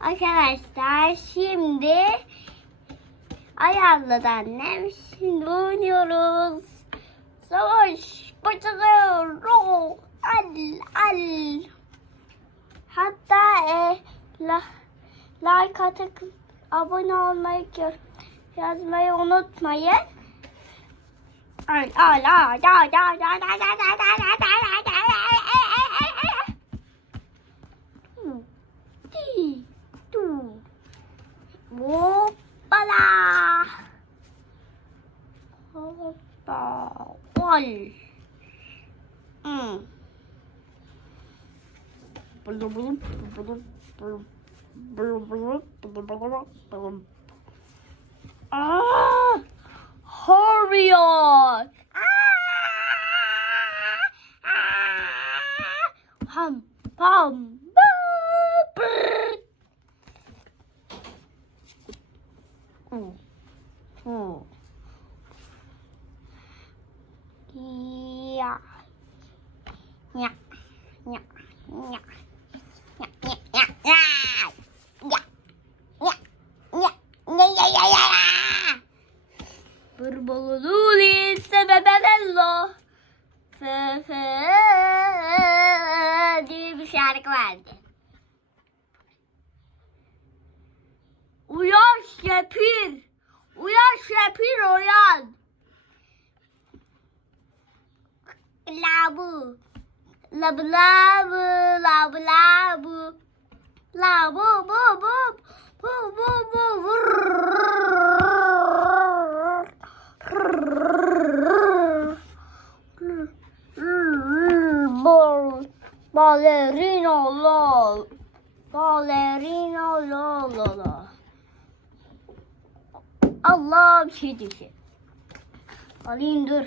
Arkadaşlar şimdi ayarladı annem. Şimdi oynuyoruz. Savaş başlıyor. Al al. Hatta e, la, like atıp abone olmayı yazmayı unutmayın. Al al al al al al al al 가라. 가겠다. 월. 응. 아, hurry on. 아, 아, 아, 밤, 밤. bu. Ya. Ya. Ya. Ya. Burbolululi sebebebello Fefe diye bir şarkı vardı. Uyan şepir. Uyan Şepir uyan. Labu. Labu labu labu labu. Labu bu bu. Bu bu bu. Bol. Ballerino lol. Ballerino lol lol. Allah bir şey düşün. Alayım dur.